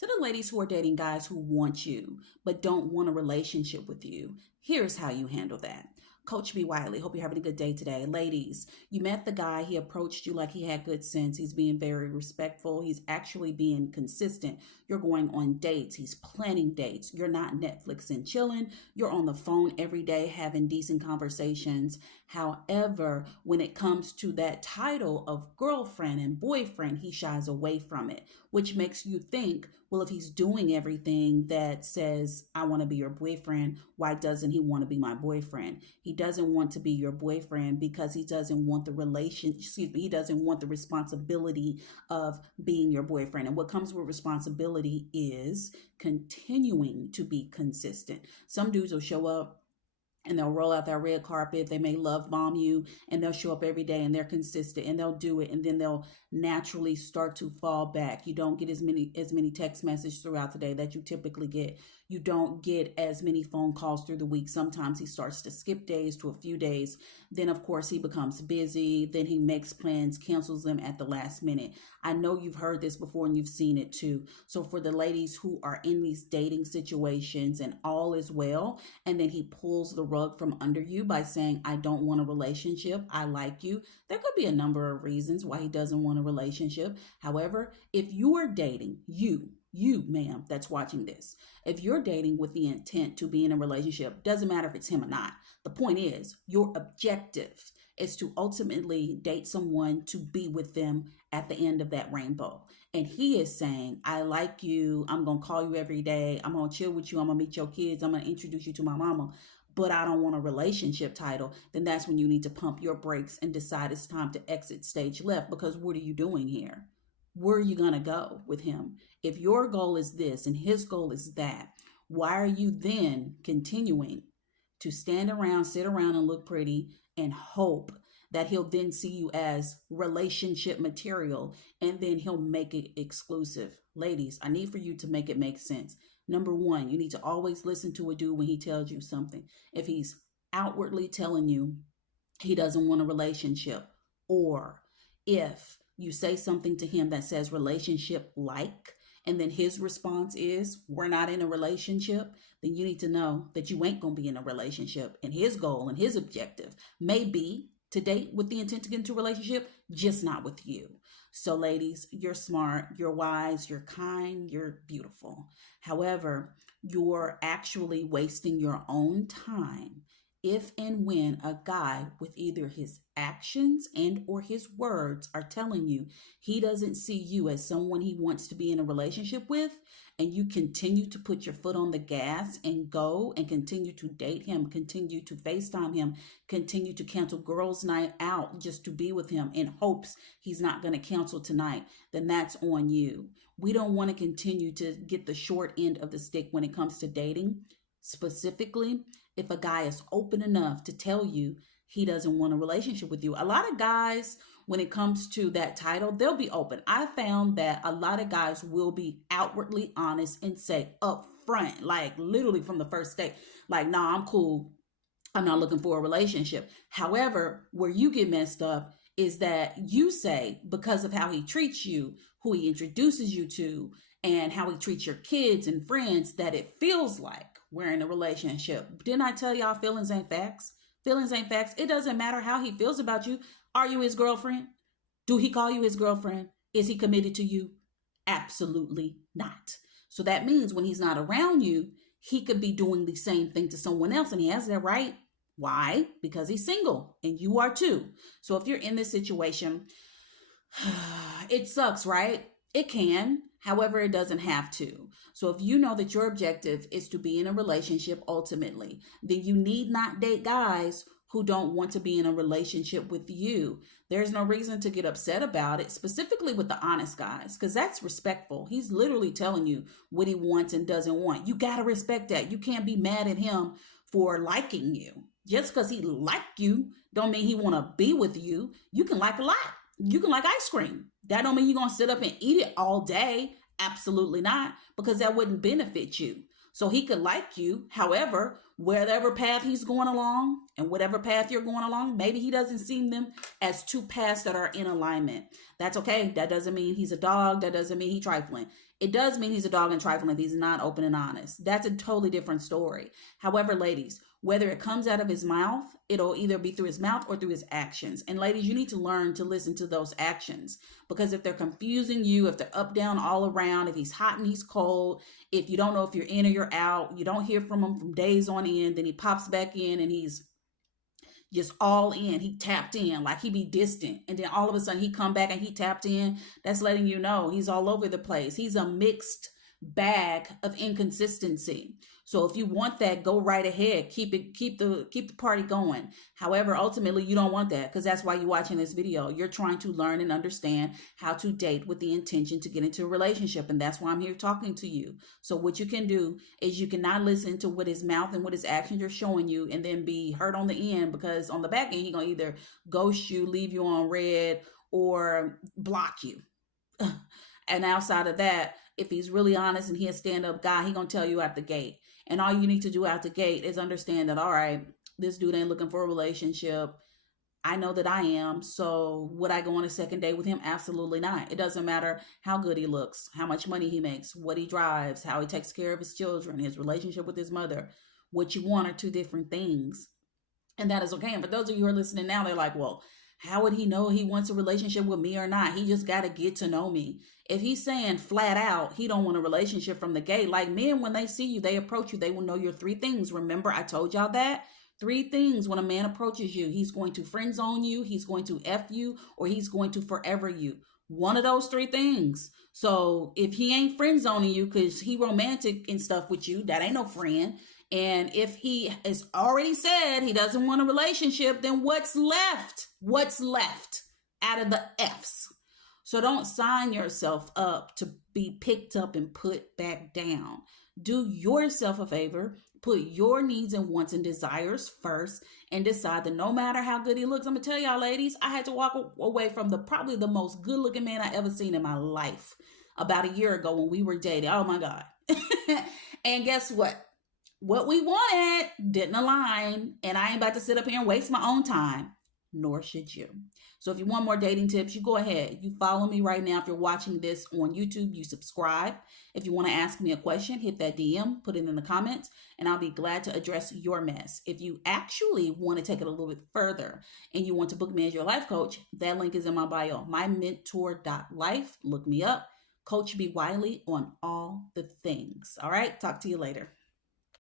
To the ladies who are dating guys who want you but don't want a relationship with you, here's how you handle that. Coach B. Wiley, hope you're having a good day today. Ladies, you met the guy, he approached you like he had good sense. He's being very respectful. He's actually being consistent. You're going on dates. He's planning dates. You're not Netflix and chilling. You're on the phone every day having decent conversations. However, when it comes to that title of girlfriend and boyfriend, he shies away from it, which makes you think, well, if he's doing everything that says, I want to be your boyfriend, why doesn't he want to be my boyfriend? He doesn't want to be your boyfriend because he doesn't want he doesn't want the responsibility of being your boyfriend. And what comes with responsibility is continuing to be consistent. Some dudes will show up and they'll roll out that red carpet. They may love bomb you and they'll show up every day and they're consistent and they'll do it. And then they'll naturally start to fall back. You don't get as many text messages throughout the day that you typically get. You don't get as many phone calls through the week. Sometimes he starts to skip days to a few days. Then of course he becomes busy. Then he makes plans, cancels them at the last minute. I know you've heard this before and you've seen it too. So for the ladies who are in these dating situations and all is well, and then he pulls the rug from under you by saying, I don't want a relationship, I like you. There could be a number of reasons why he doesn't want a relationship. However, if you are dating, you ma'am, that's watching this, if you're dating with the intent to be in a relationship, doesn't matter if it's him or not. The point is, your objective is to ultimately date someone to be with them at the end of that rainbow. And he is saying, I like you. I'm going to call you every day. I'm going to chill with you. I'm going to meet your kids. I'm going to introduce you to my mama. But I don't want a relationship title. Then that's when you need to pump your brakes and decide it's time to exit stage left. Because what are you doing here? Where are you going to go with him? If your goal is this and his goal is that, why are you then continuing to stand around, sit around and look pretty and hope that he'll then see you as relationship material and then he'll make it exclusive? Ladies, I need for you to make it make sense. Number one, you need to always listen to a dude when he tells you something. If he's outwardly telling you he doesn't want a relationship, or if you say something to him that says relationship like, and then his response is, we're not in a relationship, then you need to know that you ain't going to be in a relationship. And his goal and his objective may be to date with the intent to get into a relationship, just not with you. So ladies, you're smart, you're wise, you're kind, you're beautiful. However, you're actually wasting your own time if and when a guy with either his actions and or his words are telling you he doesn't see you as someone he wants to be in a relationship with, and you continue to put your foot on the gas and go and continue to date him, continue to FaceTime him, continue to cancel girls' night out just to be with him in hopes he's not going to cancel tonight, then that's on you. We don't want to continue to get the short end of the stick when it comes to dating. Specifically, if a guy is open enough to tell you he doesn't want a relationship with you. A lot of guys, when it comes to that title, they'll be open. I found that a lot of guys will be outwardly honest and say up front, like literally from the first date, like, nah, I'm cool. I'm not looking for a relationship. However, where you get messed up is that you say, because of how he treats you, who he introduces you to, and how he treats your kids and friends, that it feels like we're in a relationship. Didn't I tell y'all feelings ain't facts? Feelings ain't facts. It doesn't matter how he feels about you. Are you his girlfriend? Do he call you his girlfriend? Is he committed to you? Absolutely not. So that means when he's not around you, he could be doing the same thing to someone else, and he has that right. Why? Because he's single and you are too. So if you're in this situation, it sucks, right? It can. However, it doesn't have to. So if you know that your objective is to be in a relationship ultimately, then you need not date guys who don't want to be in a relationship with you. There's no reason to get upset about it, specifically with the honest guys, because that's respectful. He's literally telling you what he wants and doesn't want. You got to respect that. You can't be mad at him for liking you. Just because he liked you don't mean he want to be with you. You can like a lot. You can like ice cream. That don't mean you're going to sit up and eat it all day. Absolutely not, because that wouldn't benefit you. So he could like you. However, whatever path he's going along and whatever path you're going along, maybe he doesn't see them as two paths that are in alignment. That's okay. That doesn't mean he's a dog. That doesn't mean he's trifling. It does mean he's a dog and trifling if he's not open and honest. That's a totally different story. However, ladies, whether it comes out of his mouth, it'll either be through his mouth or through his actions. And ladies, you need to learn to listen to those actions, because if they're confusing you, if they're up, down, all around, if he's hot and he's cold, if you don't know if you're in or you're out, you don't hear from him from days on end, then he pops back in and he's just all in. He tapped in, like he be distant, and then all of a sudden he come back and he tapped in. That's letting you know he's all over the place. He's a mixed bag of inconsistency. So if you want that, go right ahead. Keep the party going. However, ultimately you don't want that, because that's why you're watching this video. You're trying to learn and understand how to date with the intention to get into a relationship, and that's why I'm here talking to you. So what you can do is you cannot listen to what his mouth and what his actions are showing you and then be hurt on the end, because on the back end he gonna either ghost you, leave you on red, or block you. And outside of that, if he's really honest and he a stand-up guy, he gonna tell you at the gate. And all you need to do out the gate is understand that, all right, this dude ain't looking for a relationship. I know that I am. So would I go on a second date with him? Absolutely not. It doesn't matter how good he looks, how much money he makes, what he drives, how he takes care of his children, his relationship with his mother. What you want are two different things. And that is okay. And for those of you who are listening now, they're like, well, how would he know he wants a relationship with me or not? He just got to get to know me. If he's saying flat out he don't want a relationship from the gate, like men, when they see you, they approach you, they will know your three things. Remember, I told y'all that? Three things when a man approaches you. He's going to friend zone you, he's going to F you, or he's going to forever you. One of those three things. So if he ain't friend zoning you because he romantic and stuff with you, that ain't no friend. And if he has already said he doesn't want a relationship, then what's left? What's left out of the F's? So don't sign yourself up to be picked up and put back down. Do yourself a favor, put your needs and wants and desires first, and decide that no matter how good he looks, I'm gonna tell y'all ladies, I had to walk away from probably the most good looking man I ever seen in my life about a year ago when we were dating. Oh my God. And guess what? What we wanted didn't align, and I ain't about to sit up here and waste my own time, nor should you. So if you want more dating tips, you go ahead. You follow me right now. If you're watching this on YouTube, you subscribe. If you want to ask me a question, hit that DM, put it in the comments, and I'll be glad to address your mess. If you actually want to take it a little bit further and you want to book me as your life coach, that link is in my bio, mymentor.life. Look me up. Coach B. Wiley on all the things. All right. Talk to you later.